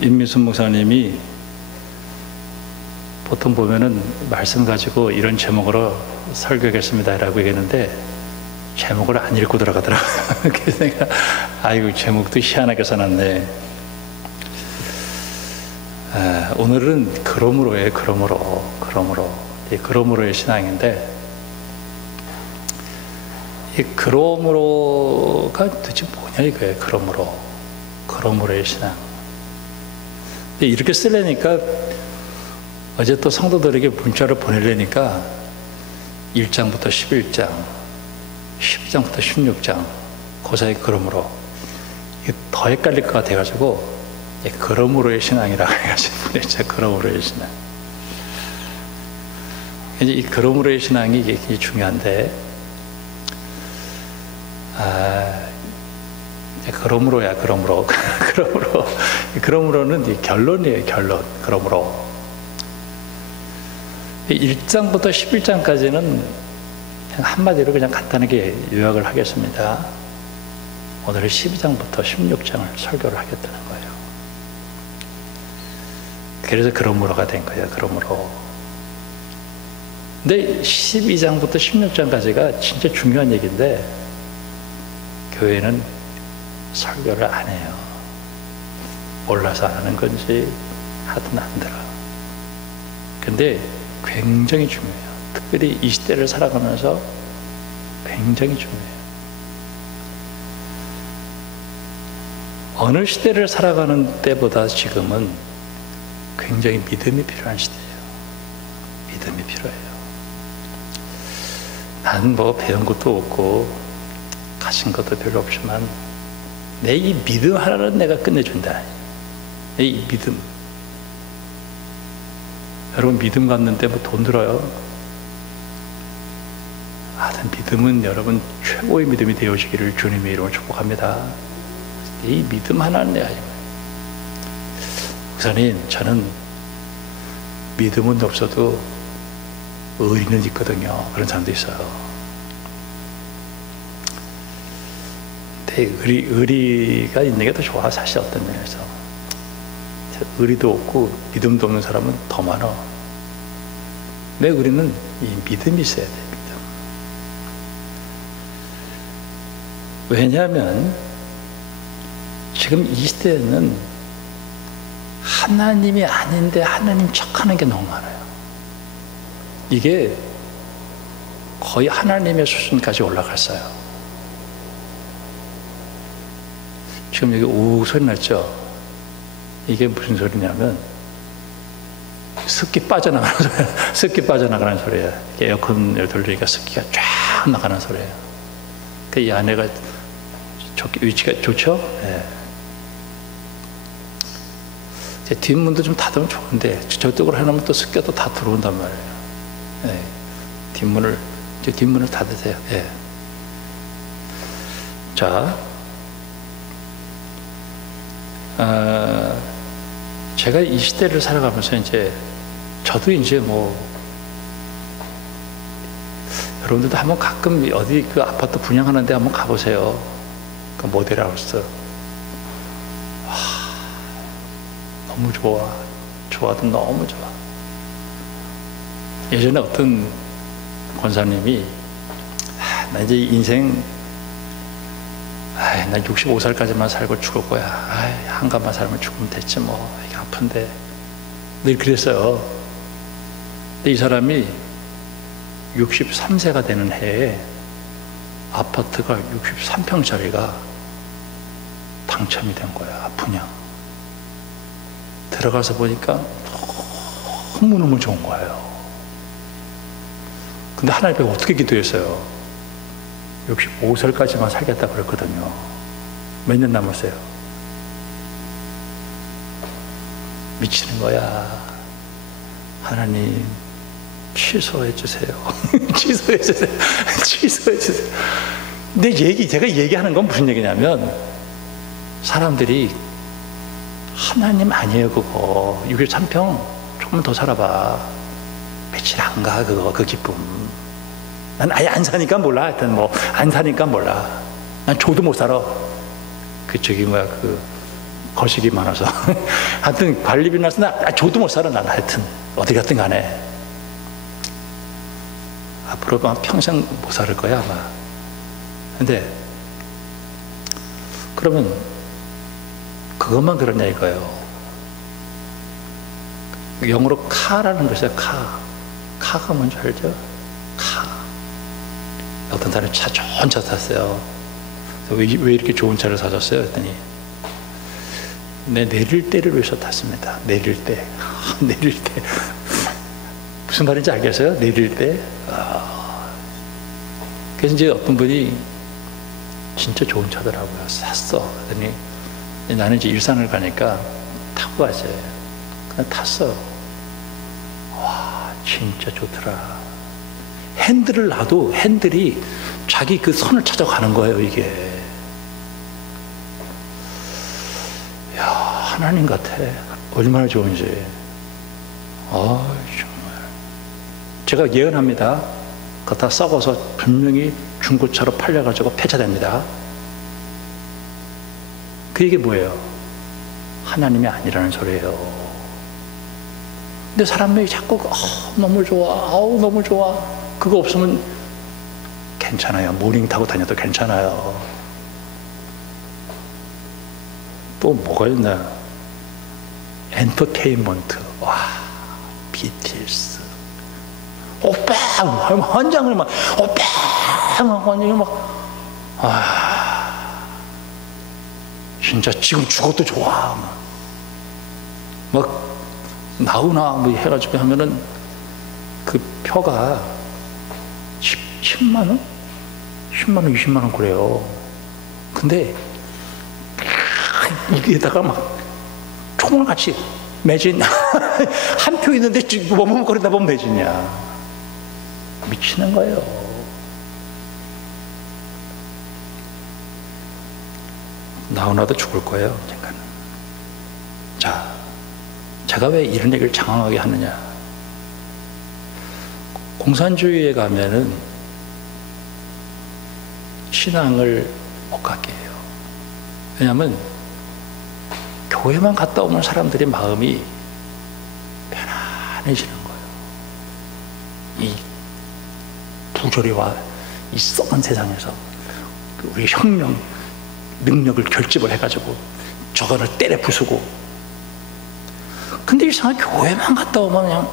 임미순 목사님이 보통 보면은 말씀 가지고 이런 제목으로 설교하겠습니다 라고 얘기했는데 제목을 안 읽고 들어가더라고요. 그래서 내가 아이고 제목도 희한하게 써놨네. 오늘은 그러므로의 신앙인데, 이 그러므로가 도대체 뭐냐 이거예요. 그러므로의 신앙. 근데 이렇게 쓰려니까 어제 또 성도들에게 문자를 보내려니까 1장부터 11장, 12장부터 16장 그 사이 그러므로 이게 더 헷갈릴 것 같아가지고 그러므로의 신앙이라고 해가지고 보냈죠. 그러므로의 신앙. 이제 이 그러므로의 신앙이 이게 중요한데, 그러므로는 이 결론이에요. 결론. 그러므로 1장부터 11장까지는 그냥 한마디로 그냥 간단하게 요약을 하겠습니다. 오늘은 12장부터 16장을 설교를 하겠다는 거예요. 그래서 그러므로가 된 거예요. 그러므로. 근데 12장부터 16장까지가 진짜 중요한 얘기인데 교회는 설교를 안 해요. 몰라서 안 하는 건지 하든 안 들어. 근데 굉장히 중요해요. 특별히 이 시대를 살아가면서 굉장히 중요해요. 어느 시대를 살아가는 때보다 지금은 굉장히 믿음이 필요한 시대예요. 믿음이 필요해요. 나는 뭐 배운 것도 없고 가진 것도 별로 없지만 내 이 믿음 하나는 내가 끝내준다. 이 믿음. 여러분 믿음 갖는데 뭐 돈 들어요? 하여튼 믿음은 여러분 최고의 믿음이 되어지기를 주님의 이름으로 축복합니다. 이 믿음 하나는 내가 목사님, 저는 믿음은 없어도 의리는 있거든요. 그런 사람도 있어요. 근데 의리가 있는 게 더 좋아. 사실 어떤 면에서 의리도 없고 믿음도 없는 사람은 더 많아. 내 의리는 이 믿음이 있어야 돼. 믿음. 왜냐하면 지금 이 시대에는 하나님이 아닌데 하나님 척하는 게 너무 많아요. 이게 거의 하나님의 수준까지 올라갔어요. 지금 여기 우 소리 났죠? 이게 무슨 소리냐면 습기 빠져나가는 소리예요. 습기 빠져나가는 소리예요. 에어컨을 돌리니까 습기가 쫙 나가는 소리예요. 이 안에가 위치가 좋죠? 네. 제 뒷문도 좀 닫으면 좋은데 저쪽으로 해놓으면 또 습기가 또 다 들어온단 말이에요. 네. 뒷문을 닫으세요. 네. 자, 제가 이 시대를 살아가면서 이제 저도 이제 뭐 여러분들도 한번 가끔 어디 그 아파트 분양하는데 한번 가보세요. 그 모델하우스. 와, 너무 좋아도 너무 좋아. 예전에 어떤 권사님이 나 이제 인생 난 65살까지만 살고 죽을 거야. 한가만 살면 죽으면 됐지 뭐. 이게 아픈데. 늘 그랬어요. 근데 이 사람이 63세가 되는 해에 아파트가 63평짜리가 당첨이 된 거야. 분양. 들어가서 보니까 너무너무 좋은 거예요. 근데 하나님께 어떻게 기도했어요? 65살까지만 살겠다 그랬거든요. 몇 년 남았어요? 미치는 거야. 하나님 취소해 주세요. 취소해 주세요. 근데 제가 얘기하는 건 무슨 얘기냐면 사람들이 하나님 아니에요 그거. 63평 조금만 더 살아봐. 며칠 안 가 그거 그 기쁨. 난 아예 안 사니까 몰라. 하여튼 뭐 안 사니까 몰라. 난 줘도 못 살아. 그 거식이 많아서 하여튼 관리비 나서 나 줘도 못 살아. 난 하여튼 어디 갔든 간에 앞으로 아마 평생 못 살 거야 아마. 근데 그러면 그것만 그러냐 이거예요. 영어로 카라는 것이야. 카가 뭔지 알죠? 카. 어떤 사람이 차 좋은 차 탔어요. 왜 이렇게 좋은 차를 사줬어요? 했더니 내 내릴 때를 위해서 탔습니다. 내릴 때. 내릴 때. 무슨 말인지 알겠어요? 내릴 때. 그래서 이제 어떤 분이 진짜 좋은 차더라고요. 샀어. 그랬더니 나는 이제 일산을 가니까 타고 가지. 그냥 탔어. 와, 진짜 좋더라. 핸들을 놔도 핸들이 자기 그 선을 찾아가는 거예요, 이게. 야, 하나님 같아. 얼마나 좋은지. 정말. 제가 예언합니다. 그거 다 썩어서 분명히 중고차로 팔려가지고 폐차됩니다. 그 얘기 뭐예요? 하나님이 아니라는 소리예요. 근데 사람들이 자꾸 너무 좋아, 너무 좋아. 그거 없으면 괜찮아요. 모닝 타고 다녀도 괜찮아요. 또 뭐가 있나? 엔터테인먼트. 와, BTS. 오빠! 환장을 막, 오빠! 환장을 막, 진짜 지금 죽어도 좋아. 막, 나오나 뭐 해가지고 하면은 그 표가 10만 원? 10만 원, 20만 원 그래요. 근데 이게다가 막 총알같이 매진 한 표 있는데 머뭇거리다 보면 매진이야. 미치는 거예요. 나오나도 죽을 거예요, 언젠가는. 자, 제가 왜 이런 얘기를 장황하게 하느냐? 공산주의에 가면은 신앙을 못 갖게 해요. 왜냐하면 교회만 갔다 오면 사람들의 마음이 편안해지는 거예요. 이 부조리와 이 썩은 세상에서 우리 혁명 능력을 결집을 해가지고 저거를 때려 부수고. 근데 이상하게 교회만 갔다 오면 그냥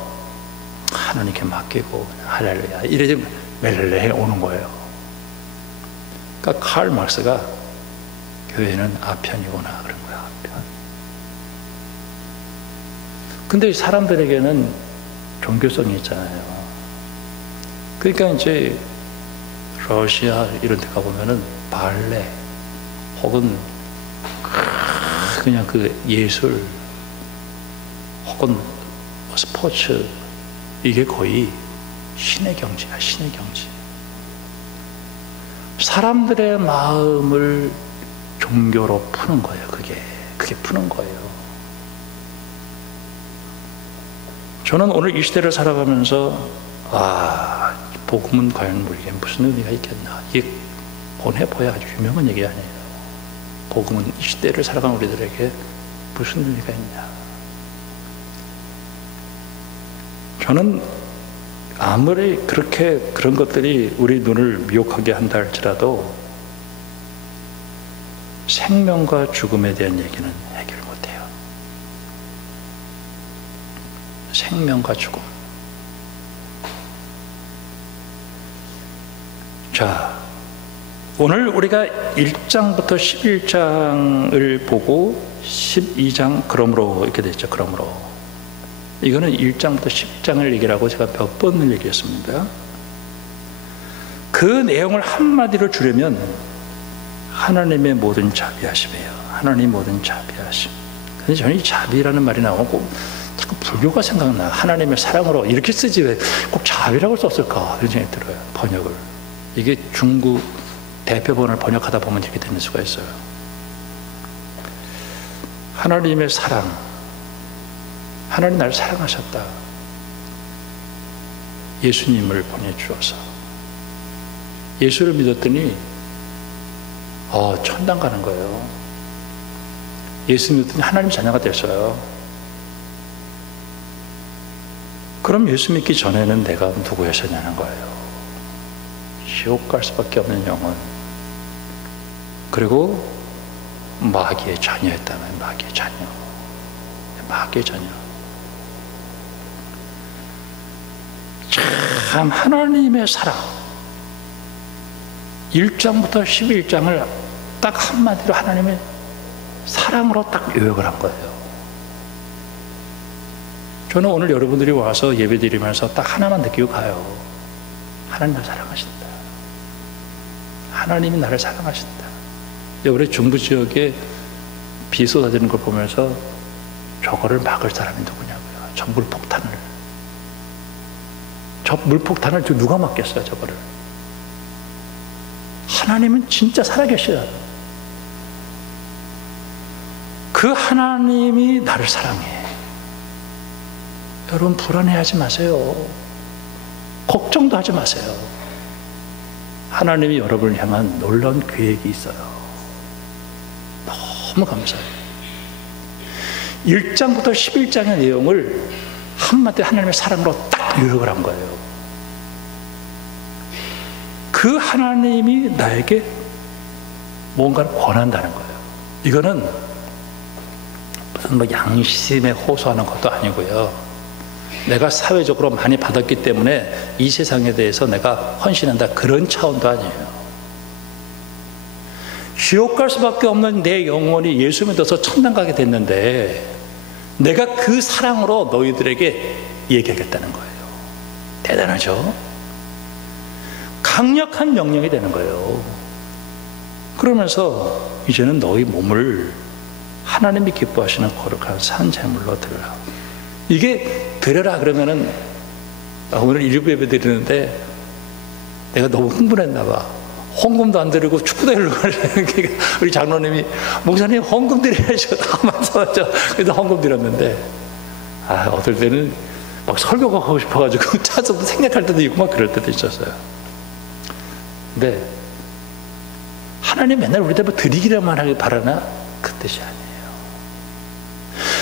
하나님께 맡기고 할렐루야 이래지 멜렐레 오는 거예요. 그러니까 칼 막스가 교회는 아편이구나 그런 거야. 아편. 근데 사람들에게는 종교성이 있잖아요. 그러니까 이제 러시아 이런 데 가보면은 발레 혹은 그냥 그 예술 혹은 스포츠 이게 거의 신의 경지야. 신의 경지. 사람들의 마음을 종교로 푸는 거예요. 그게 푸는 거예요. 저는 오늘 이 시대를 살아가면서 복음은 과연 우리에게 무슨 의미가 있겠나. 이게 보내보야 아주 유명한 얘기 아니에요. 복음은 이 시대를 살아가는 우리들에게 무슨 의미가 있냐. 저는 아무리 그렇게 그런 것들이 우리 눈을 미혹하게 한다 할지라도 생명과 죽음에 대한 얘기는 해결 못해요. 생명과 죽음. 자, 오늘 우리가 1장부터 11장을 보고 12장 그러므로 이렇게 됐죠. 그러므로 이거는 1장부터 10장을 얘기라고 제가 몇 번을 얘기했습니다. 그 내용을 한마디로 줄이면 하나님의 모든 자비하심이에요. 하나님 모든 자비하심. 근데 저는 이 자비라는 말이 나오고 자꾸 불교가 생각나. 하나님의 사랑으로 이렇게 쓰지 왜 꼭 자비라고 썼을까 이런 생각이 들어요. 번역을. 이게 중국 대표본을 번역하다 보면 이렇게 되는 수가 있어요. 하나님의 사랑. 하나님 나를 사랑하셨다. 예수님을 보내주어서. 예수를 믿었더니 천당 가는 거예요. 예수 믿더니 하나님 자녀가 됐어요. 그럼 예수 믿기 전에는 내가 누구였었냐는 거예요. 지옥 갈 수밖에 없는 영혼, 그리고 마귀의 자녀였다면 마귀의 자녀. 참 하나님의 사랑, 1장부터 11장을 딱 한마디로 하나님의 사랑으로 딱 요약을 한 거예요. 저는 오늘 여러분들이 와서 예배드리면서 딱 하나만 느끼고 가요. 하나님 나를 사랑하신다. 하나님이 나를 사랑하신다. 우리 중부 지역에 비 쏟아지는 걸 보면서 저거를 막을 사람이 누구냐고요. 저 물폭탄을 누가 막겠어요, 저거를. 하나님은 진짜 살아계셔요. 그 하나님이 나를 사랑해. 여러분 불안해하지 마세요. 걱정도 하지 마세요. 하나님이 여러분을 향한 놀라운 계획이 있어요. 너무 감사해요. 1장부터 11장의 내용을 한마디 하나님의 사랑으로 딱 요약을 한 거예요. 그 하나님이 나에게 뭔가를 권한다는 거예요. 이거는 무슨 양심에 호소하는 것도 아니고요. 내가 사회적으로 많이 받았기 때문에 이 세상에 대해서 내가 헌신한다, 그런 차원도 아니에요. 지옥 갈 수밖에 없는 내 영혼이 예수 믿어서 천당 가게 됐는데 내가 그 사랑으로 너희들에게 얘기하겠다는 거예요. 대단하죠? 강력한 명령이 되는 거예요. 그러면서 이제는 너희 몸을 하나님이 기뻐하시는 거룩한 산 제물로 드려라. 이게 드려라 그러면은 오늘 일부 예배 드리는데 내가 너무 흥분했나 봐. 헌금도 안 드리고 축구도 하려고 하는데 우리 장로님이 목사님 헌금 드려야죠. 하면서 그래서 헌금 드렸는데 어떨 때는 막 설교가 하고 싶어가지고 찾아서 생각할 때도 있고 막 그럴 때도 있었어요. 근데 하나님 맨날 우리 대로 드리기만 하길 바라나? 그 뜻이 아니에요.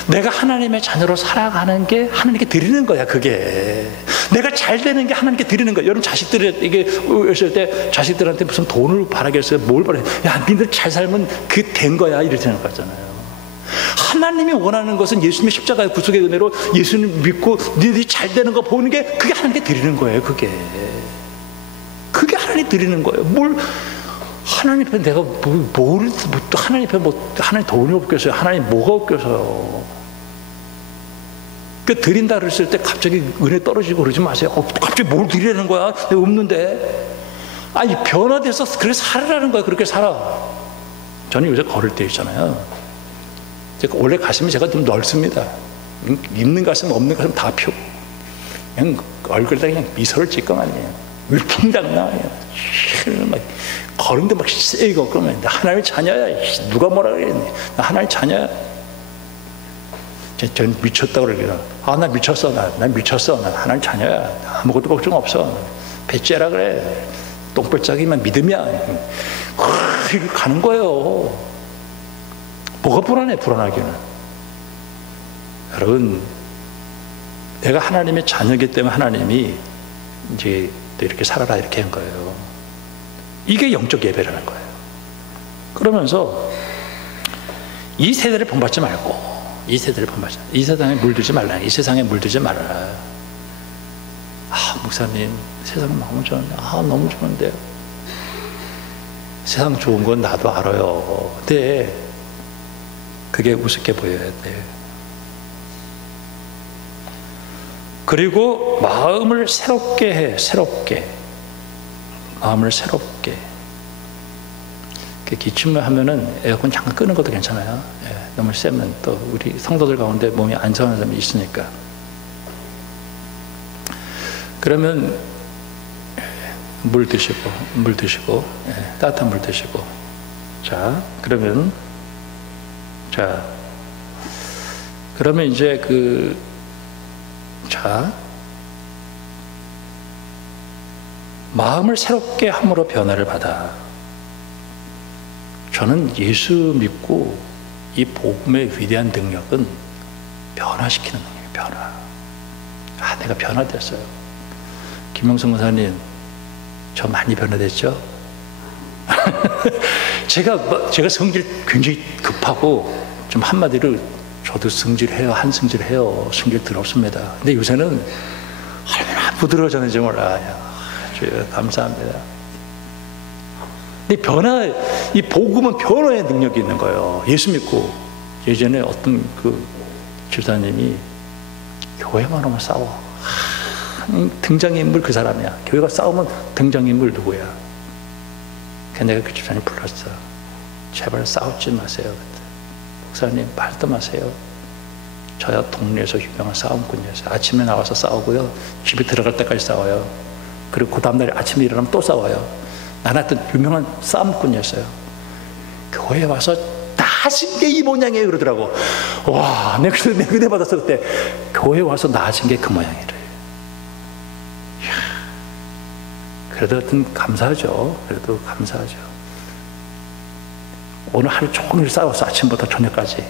내가 하나님의 자녀로 살아가는 게 하나님께 드리는 거야. 그게 내가 잘 되는 게 하나님께 드리는 거야. 여러분 자식들에게 있을 때 자식들한테 무슨 돈을 바라겠어요? 뭘 바래? 야, 니들 잘 살면 그 된 거야. 이렇게 생각하잖아요. 하나님이 원하는 것은 예수님의 십자가의 구속의 은혜로 예수님 믿고 니들이 잘 되는 거 보는 게 그게 하나님께 드리는 거예요. 그게 하나님 드리는 거예요. 하나님 앞에 내가 하나님 앞에 하나님 돈이 없겠어요? 하나님 뭐가 없겠어요? 그 드린다 그랬을 때 갑자기 은혜 떨어지고 그러지 마세요. 갑자기 뭘 드리라는 거야? 내가 없는데. 변화돼서 그렇게 살아라는 거야. 그렇게 살아. 저는 요새 걸을 때 있잖아요. 제가 원래 가슴이 제가 좀 넓습니다. 있는 가슴 없는 가슴 다 펴고 그냥 얼굴에다 그냥 미소를 짓고만 해요. 울풍당나 막 걸음도 막 세고 그러면 나 하나님의 자녀야. 누가 뭐라 그랬니? 나 하나님의 자녀야. 전 미쳤다고 그러기는 나 미쳤어. 난 미쳤어. 난 하나님 자녀야. 아무것도 걱정 없어. 배째라 그래. 똥배짜기만 믿음이야. 이렇게 가는 거예요. 뭐가 불안하기는. 여러분, 내가 하나님의 자녀이기 때문에 하나님이 이제 이렇게 살아라 이렇게 한 거예요. 이게 영적 예배라는 거예요. 그러면서 이 세대를 본받지 말고 이 세상에 물들지 말라. 이 세상에 물들지 말아라. 목사님 세상 너무 좋은데 너무 좋은데요. 세상 좋은 건 나도 알아요. 근데 그게 우습게 보여야 돼. 그리고 마음을 새롭게 해. 마음을 새롭게. 기침을 하면은 에어컨 잠깐 끄는 것도 괜찮아요. 너무 세면 또 우리 성도들 가운데 몸이 안 좋은 사람이 있으니까. 그러면 물 드시고 따뜻한 물 드시고. 그러면 이제 마음을 새롭게 함으로 변화를 받아. 저는 예수 믿고 이 복음의 위대한 능력은 변화시키는 능력이에요. 변화. 내가 변화됐어요. 김영성 권사님, 저 많이 변화됐죠? 제가 성질 굉장히 급하고, 좀 한마디로 저도 승질해요. 한승질해요. 승질 더럽습니다. 근데 요새는 얼마나 부드러워졌는지 몰라요. 주여 감사합니다. 근데 이 복음은 변화의 능력이 있는 거예요. 예수 믿고. 예전에 어떤 그 집사님이 교회만 오면 싸워. 등장인물 그 사람이야. 교회가 싸우면 등장인물 누구야? 그래서 내가 그 집사님 불렀어. 제발 싸우지 마세요. 목사님 말도 마세요. 저야 동네에서 유명한 싸움꾼이었어요. 아침에 나와서 싸우고요, 집에 들어갈 때까지 싸워요. 그리고 그 다음날 아침에 일어나면 또 싸워요. 나는 하여튼 유명한 싸움꾼이었어요. 교회에 와서 나아진 게 이 모양이에요 그러더라고. 와, 내가 그때 받았을 때 교회에 와서 나아진 게 그 모양이래. 그래도 하여튼 감사하죠. 그래도 감사하죠. 오늘 하루 종일 싸웠어. 아침부터 저녁까지.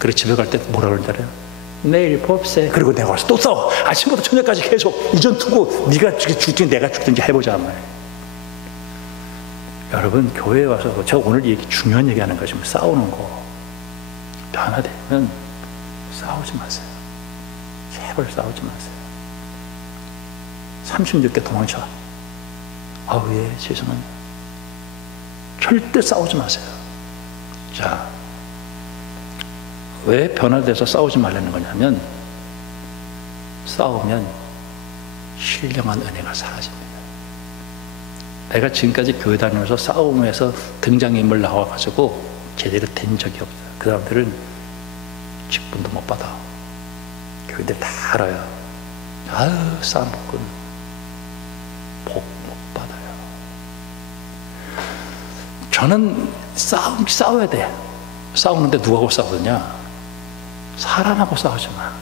그리고 집에 갈 때 뭐라 그러더래요? 내일 봅세. 그리고 내가 와서 또 싸워. 아침부터 저녁까지 계속 이전 투고, 네가 죽든지 내가 죽든지 해보자 말. 여러분, 교회에 와서 제가 오늘 중요한 얘기하는 거 지금 싸우는 거 변화되면 싸우지 마세요. 제발 싸우지 마세요. 36개 도망쳐. 아우, 예, 죄송합니다. 절대 싸우지 마세요. 자, 왜 변화돼서 싸우지 말라는 거냐면, 싸우면 신령한 은혜가 사라집니다. 내가 지금까지 교회 다니면서 싸움에서 등장인물 나와가지고 제대로 된 적이 없어요. 그 사람들은 직분도 못 받아. 교회들 다 알아요. 아유, 싸움꾼 복 못 받아요. 저는 싸워야 돼. 싸우는데 누구하고 싸우느냐? 사람하고 싸우지 마.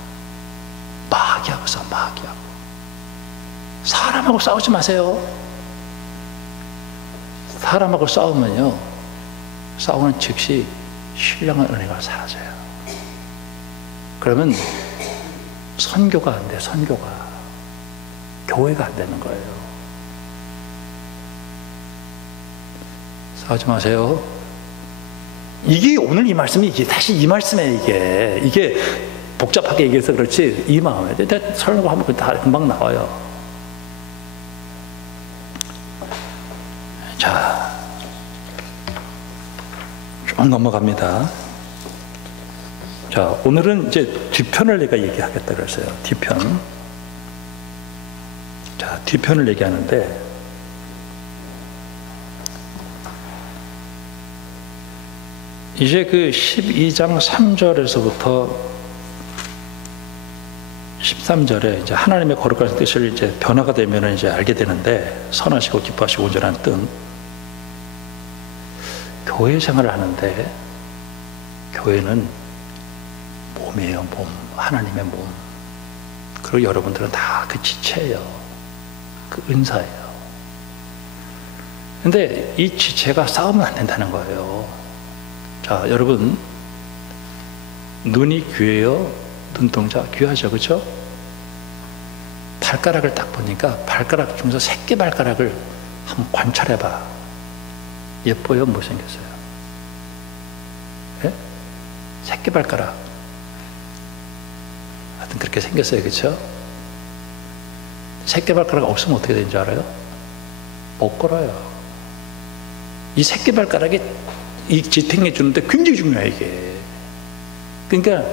마귀하고 싸워. 마귀하고. 사람하고 싸우지 마세요. 사람하고 싸우면요, 싸우는 즉시 신령한 은혜가 사라져요. 그러면 선교가 안 돼. 선교가. 교회가 안 되는 거예요. 싸우지 마세요. 이게 오늘 이 말씀이, 이게 다시 이 말씀에 이게 복잡하게 얘기해서 그렇지, 이 마음에 설명하면 다 금방 나와요. 자, 좀 넘어갑니다. 자, 오늘은 이제 뒤편을 내가 얘기하겠다 그랬어요. 뒤편. 자, 뒤편을 얘기하는데, 이제 그 12장 3절에서부터 13절에 이제 하나님의 거룩한 뜻을 이제 변화가 되면 이제 알게 되는데, 선하시고 기뻐하시고 온전한 뜻. 교회 생활을 하는데, 교회는 몸이에요. 몸. 하나님의 몸. 그리고 여러분들은 다 그 지체예요. 그 은사예요. 근데 이 지체가 싸우면 안 된다는 거예요. 자, 여러분, 눈이 귀해요? 눈동자 귀하죠, 그렇죠? 발가락을 딱 보니까 발가락 중에서 새끼 발가락을 한번 관찰해봐. 예뻐요? 못생겼어요? 예? 새끼 발가락. 하여튼 그렇게 생겼어요, 그렇죠? 새끼 발가락 없으면 어떻게 되는 줄 알아요? 못 걸어요. 이 새끼 발가락이 이 지탱해 주는데 굉장히 중요해, 이게. 그러니까,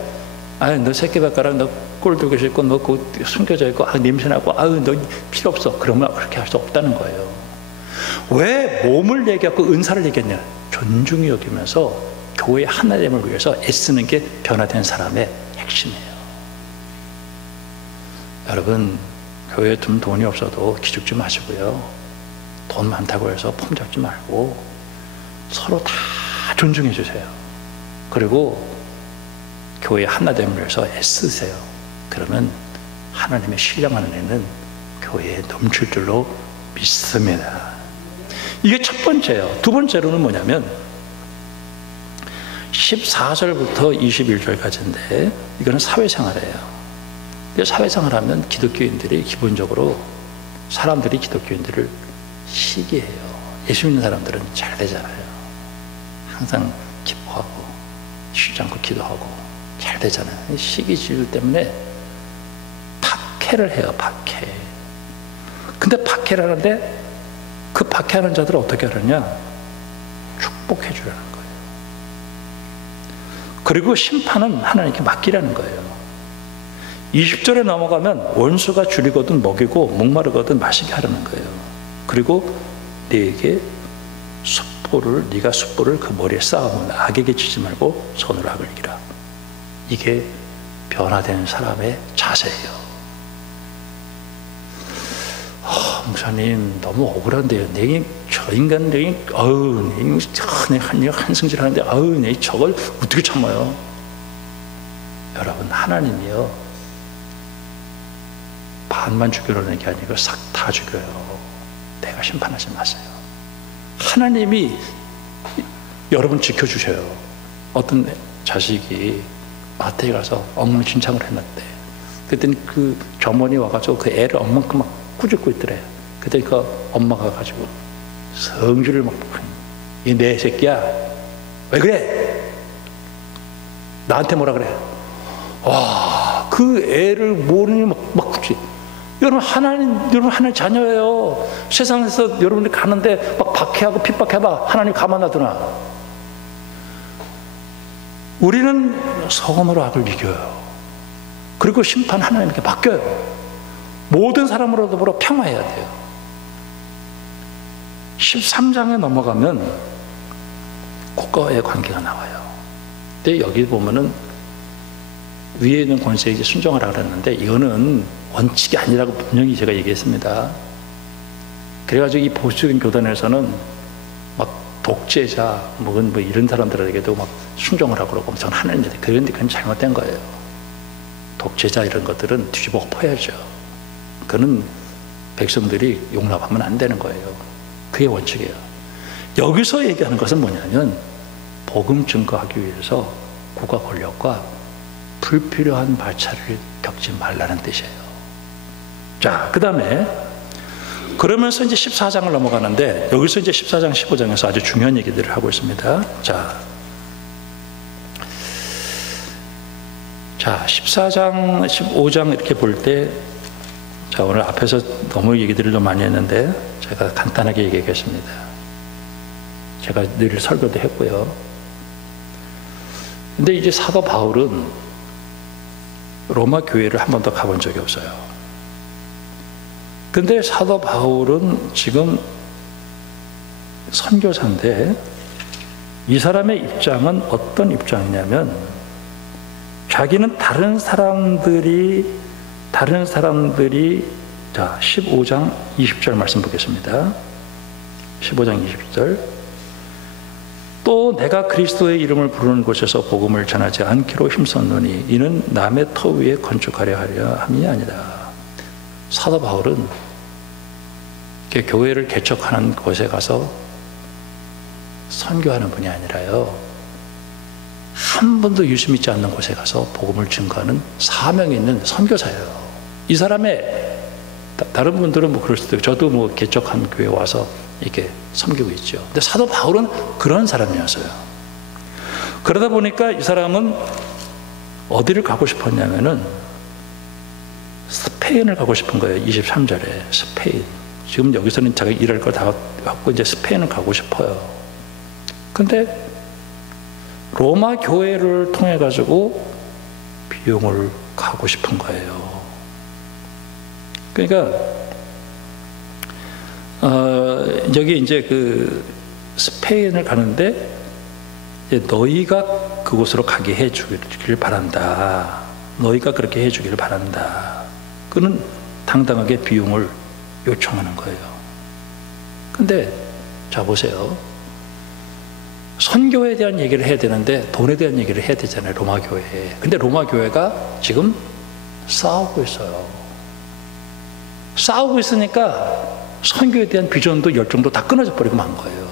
아유, 너 새끼 발가락, 너 꼴 들고 있고, 너 그 숨겨져 있고, 냄새나고, 아유, 너 필요 없어. 그러면 그렇게 할 수 없다는 거예요. 왜 몸을 얘기하고 은사를 얘기했냐? 존중히 여기면서 교회의 하나됨을 위해서 애쓰는 게 변화된 사람의 핵심이에요. 여러분, 교회에 좀 돈이 없어도 기죽지 마시고요. 돈 많다고 해서 폼 잡지 말고 서로 다 존중해 주세요. 그리고 교회의 하나됨을 위해서 애쓰세요. 그러면 하나님의 신령한 은혜는 교회에 넘칠 줄로 믿습니다. 이게 첫 번째예요. 두 번째로는 뭐냐면, 14절부터 21절까지인데 이거는 사회생활이에요. 사회생활하면 기독교인들이 기본적으로 사람들이 기독교인들을 시기해요. 예수 믿는 사람들은 잘 되잖아요. 항상 기뻐하고 쉬지 않고 기도하고 잘 되잖아요. 시기질 때문에 박해를 해요. 박해. 근데 박해를 하는데 그 박해하는 자들을 어떻게 하느냐? 축복해 주라는 거예요. 그리고 심판은 하나님께 맡기라는 거예요. 20절에 넘어가면 원수가 줄이거든 먹이고 목마르거든 마시게 하라는 거예요. 그리고 네게 네가 숯불을 그 머리에 쌓으면 악에게 치지 말고 손으로 악을 이기라. 이게 변화된 사람의 자세예요. 목사님 너무 억울한데요. 저 인간들이 한승질하는데 내 저걸 어떻게 참아요? 여러분, 하나님이요 반만 죽이려는 게 아니고 싹 다 죽여요. 내가 심판하지 마세요. 하나님이 여러분 지켜주셔요. 어떤 자식이 마트에 가서 엉망진창을 해놨대. 그랬더니 그 점원이 와가지고 그 애를 엉망큼 막 꾸짖고 있더래. 그때 그 엄마가 가지고 성질을 막, 이 내 새끼야 왜 그래? 나한테 뭐라 그래? 와, 그 애를 모르니 막 꾸짖. 여러분 하나님 자녀예요. 세상에서 여러분들이 가는데 막 박해하고 핍박해봐. 하나님 가만 놔두나? 우리는 선으로 악을 이겨요. 그리고 심판 하나님께 맡겨요. 모든 사람으로 더불어 평화해야 돼요. 13장에 넘어가면 국가와의 관계가 나와요. 근데 여기 보면은 위에 있는 권세에 이제 순종하라 그랬는데 이거는 원칙이 아니라고 분명히 제가 얘기했습니다. 그래가지고 이 보수적인 교단에서는 막 독재자 뭐 이런 사람들에게도 막 순종을 하고 그러고 저는 하나님한테 그런데 그건 잘못된 거예요. 독재자 이런 것들은 뒤집어 엎어야죠. 그는 백성들이 용납하면 안 되는 거예요. 그게 원칙이에요. 여기서 얘기하는 것은 뭐냐면 복음 증거하기 위해서 국가 권력과 불필요한 마찰을 겪지 말라는 뜻이에요. 자, 그 다음에 그러면서 이제 14장을 넘어가는데 여기서 이제 14장 15장에서 아주 중요한 얘기들을 하고 있습니다. 자 14장 15장 이렇게 볼 때, 자 오늘 앞에서 너무 얘기들을 좀 많이 했는데 제가 간단하게 얘기하겠습니다. 제가 늘 설교도 했고요. 근데 이제 사도 바울은 로마 교회를 한 번도 가본 적이 없어요. 근데 사도 바울은 지금 선교사인데 이 사람의 입장은 어떤 입장이냐면 자기는 다른 사람들이 자 15장 20절 말씀 보겠습니다. 15장 20절 또 내가 그리스도의 이름을 부르는 곳에서 복음을 전하지 않기로 힘썼노니 이는 남의 터 위에 건축하려 하려 함이 아니라. 사도 바울은 교회를 개척하는 곳에 가서 선교하는 분이 아니라요, 한 번도 예수 믿지 않는 곳에 가서 복음을 증거하는 사명이 있는 선교사예요. 이 사람의 다른 분들은 뭐 그럴 수도 있고 저도 뭐 개척한 교회 와서 이렇게 섬기고 있죠. 근데 사도 바울은 그런 사람이었어요. 그러다 보니까 이 사람은 어디를 가고 싶었냐면은 스페인을 가고 싶은 거예요. 23절에 스페인. 지금 여기서는 자기 일할 거 다 갖고 이제 스페인을 가고 싶어요. 근데 로마 교회를 통해 가지고 비용을 가고 싶은 거예요. 그러니까 여기 이제 그 스페인을 가는데 이제 너희가 그곳으로 가게 해주기를 바란다. 너희가 그렇게 해주기를 바란다. 그는 당당하게 비용을 요청하는 거예요. 근데 자 보세요. 선교에 대한 얘기를 해야 되는데 돈에 대한 얘기를 해야 되잖아요. 로마 교회에. 근데 로마 교회가 지금 싸우고 있어요. 싸우고 있으니까 선교에 대한 비전도 열정도 다 끊어져 버리고 만 거예요.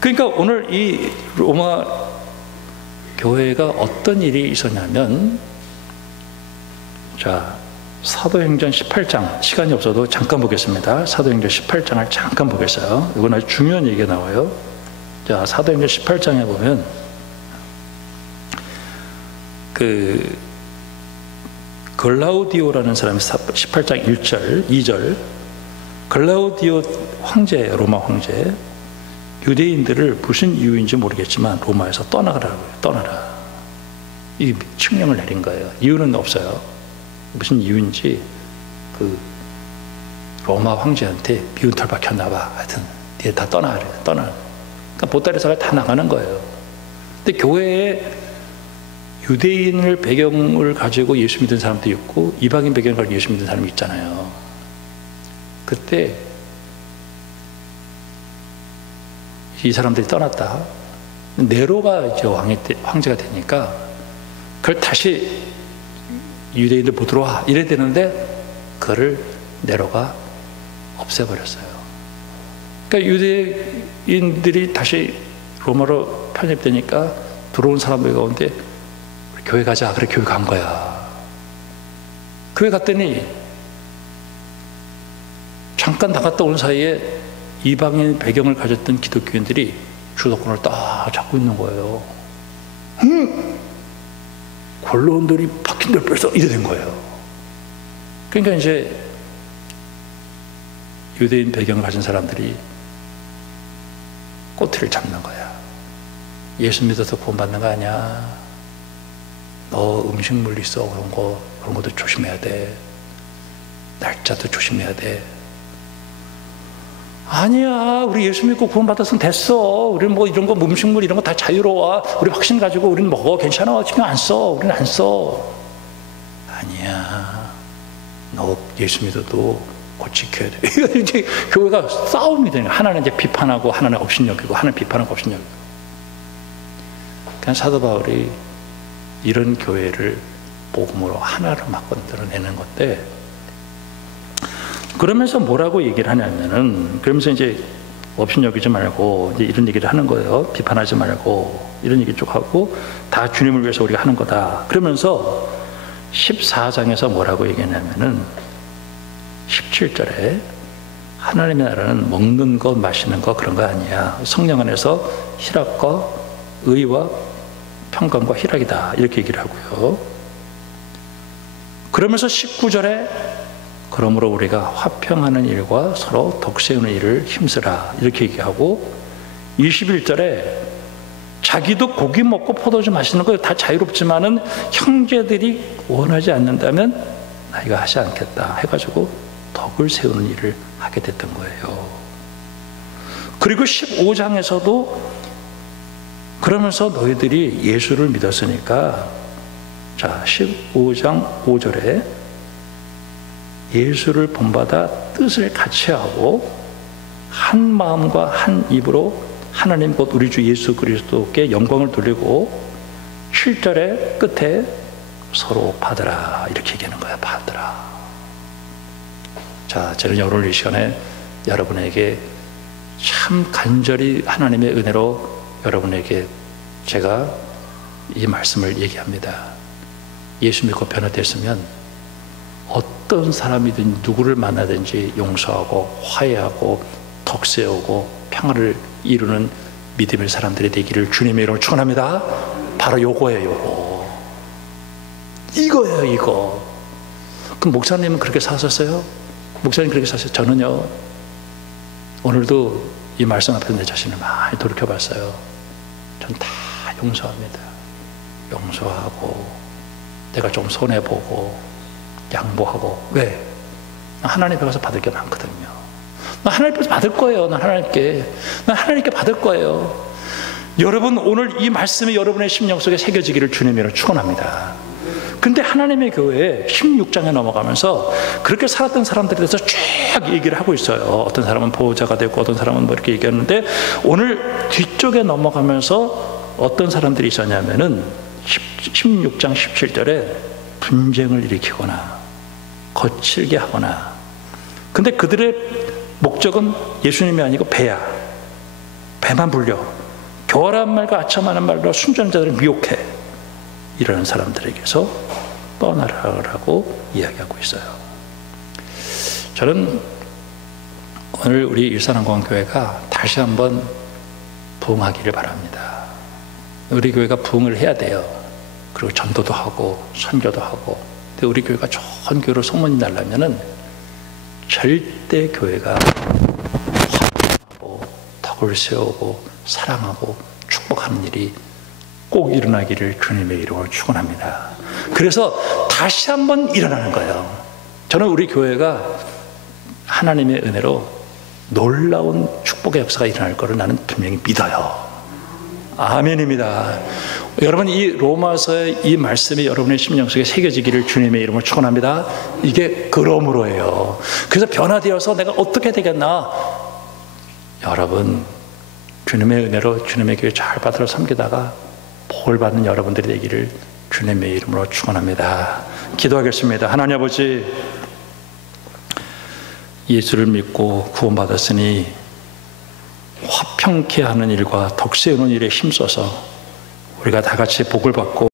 그러니까 오늘 이 로마 교회가 어떤 일이 있었냐면, 자, 사도행전 18장, 시간이 없어도 잠깐 보겠습니다. 사도행전 18장을 잠깐 보겠어요. 이건 아주 중요한 얘기가 나와요. 자, 사도행전 18장에 보면 글라우디오라는 사람이 18장 1절, 2절, 글라우디오 황제, 로마 황제, 유대인들을 무슨 이유인지 모르겠지만 로마에서 떠나가라고 해요. 떠나라. 이 칙령을 내린 거예요. 이유는 없어요. 무슨 이유인지 로마 황제한테 미운 털 박혔나 봐. 하여튼 니네 다 떠나래. 떠나. 그러니까 보따리사가 다 나가는 거예요. 근데 교회에 유대인을 배경을 가지고 예수 믿는 사람도 있고 이방인 배경을 가지고 예수 믿는 사람이 있잖아요. 그때 이 사람들이 떠났다. 네로가 이제 황제가 되니까 그걸 다시 유대인들 못 들어와 이래야 되는데 그거를 네로가 없애버렸어요. 그러니까 유대인들이 다시 로마로 편입되니까 들어온 사람들 가운데 교회 가자. 그래 교회 간 거야. 교회 갔더니 잠깐 나갔다 온 사이에 이방인 배경을 가졌던 기독교인들이 주도권을 딱 잡고 있는 거예요. 권로원들이 박힌 데를 뺏어 이래 된 거예요. 그러니까 이제 유대인 배경을 가진 사람들이 꼬투리를 잡는 거야. 예수 믿어서 구원받는 거 아니야. 너 음식물 있어. 그런 것도 조심해야 돼. 날짜도 조심해야 돼. 아니야, 우리 예수 믿고 구원받았으면 됐어. 우리는 뭐 이런 거 음식물 이런 거 다 자유로워. 우리 확신 가지고 우리는 먹어. 괜찮아. 신경 안 써. 우리는 안 써. 아니야, 너 예수 믿어도 곧 지켜야 돼. 이제 교회가 싸움이 되는 거야. 하나는 이제 비판하고 하나는 업신여기고 하나는 비판하고 업신여기고. 그냥 사도 바울이 이런 교회를 복음으로 하나로 만들어내는 건데, 그러면서 뭐라고 얘기를 하냐면은, 그러면서 이제 업신여기지 말고 이제 이런 얘기를 하는 거예요. 비판하지 말고 이런 얘기 쭉 하고 다 주님을 위해서 우리가 하는 거다. 그러면서 14장에서 뭐라고 얘기하냐면은 17절에 하나님의 나라는 먹는 것 마시는 것 그런 거 아니야. 성령 안에서 희락과 의와 평강과 희락이다. 이렇게 얘기를 하고요. 그러면서 19절에 그러므로 우리가 화평하는 일과 서로 덕세우는 일을 힘쓰라. 이렇게 얘기하고 21절에 자기도 고기 먹고 포도주 마시는 거 다 자유롭지만은 형제들이 원하지 않는다면 나이가 하지 않겠다 해가지고 덕을 세우는 일을 하게 됐던 거예요. 그리고 15장에서도 그러면서 너희들이 예수를 믿었으니까, 자 15장 5절에 예수를 본받아 뜻을 같이 하고 한 마음과 한 입으로 하나님 곧 우리 주 예수 그리스도께 영광을 돌리고 7절의 끝에 서로 받으라. 이렇게 얘기하는 거야. 받으라. 자, 저는 오늘 이 시간에 여러분에게 참 간절히 하나님의 은혜로 여러분에게 제가 이 말씀을 얘기합니다. 예수 믿고 변화됐으면 어떤 사람이든 누구를 만나든지 용서하고 화해하고 덕세우고 평화를 이루는 믿음의 사람들이 되기를 주님의 이름으로 축원합니다. 바로 요거예요. 요거. 이거예요. 이거. 그럼 목사님은 그렇게 사셨어요? 목사님 그렇게 사셨어요? 저는요, 오늘도 이 말씀 앞에서 내 자신을 많이 돌이켜봤어요. 전 다 용서합니다. 용서하고 내가 좀 손해보고 양보하고. 왜? 하나님 앞에 가서 받을 게 많거든요. 난 하나님 앞에서 받을 거예요. 난 하나님께 받을 거예요. 여러분, 오늘 이 말씀이 여러분의 심령 속에 새겨지기를 주님으로 축원합니다. 근데 하나님의 교회에 16장에 넘어가면서 그렇게 살았던 사람들에 대해서 쭉 얘기를 하고 있어요. 어떤 사람은 보호자가 되고 어떤 사람은 뭐 이렇게 얘기하는데, 오늘 뒤쪽에 넘어가면서 어떤 사람들이 있었냐면은 16장 17절에 분쟁을 일으키거나 거칠게 하거나. 근데 그들의 목적은 예수님이 아니고 배야. 배만 불려. 교활한 말과 아첨하는 말로 순전한 자들을 미혹해 이러는 사람들에게서 떠나라고 이야기하고 있어요. 저는 오늘 우리 일산항공교회가 다시 한번 부흥하기를 바랍니다. 우리 교회가 부흥을 해야 돼요. 그리고 전도도 하고 선교도 하고. 근데 우리 교회가 좋은 교회로 소문이 나려면은 절대 교회가 화평하고 덕을 세우고 사랑하고 축복하는 일이 꼭 일어나기를 주님의 이름으로 축원합니다. 그래서 다시 한번 일어나는 거예요. 저는 우리 교회가 하나님의 은혜로 놀라운 축복의 역사가 일어날 거를 나는 분명히 믿어요. 아멘입니다. 여러분, 이 로마서의 이 말씀이 여러분의 심령 속에 새겨지기를 주님의 이름으로 축원합니다. 이게 그러므로예요. 그래서 변화되어서 내가 어떻게 되겠나? 여러분, 주님의 은혜로 주님의 교회 잘 받들어 섬기다가 복을 받는 여러분들이 되기를 주님의 이름으로 축원합니다. 기도하겠습니다. 하나님 아버지, 예수를 믿고 구원받았으니 화평케 하는 일과 덕세우는 일에 힘써서 우리가 다 같이 복을 받고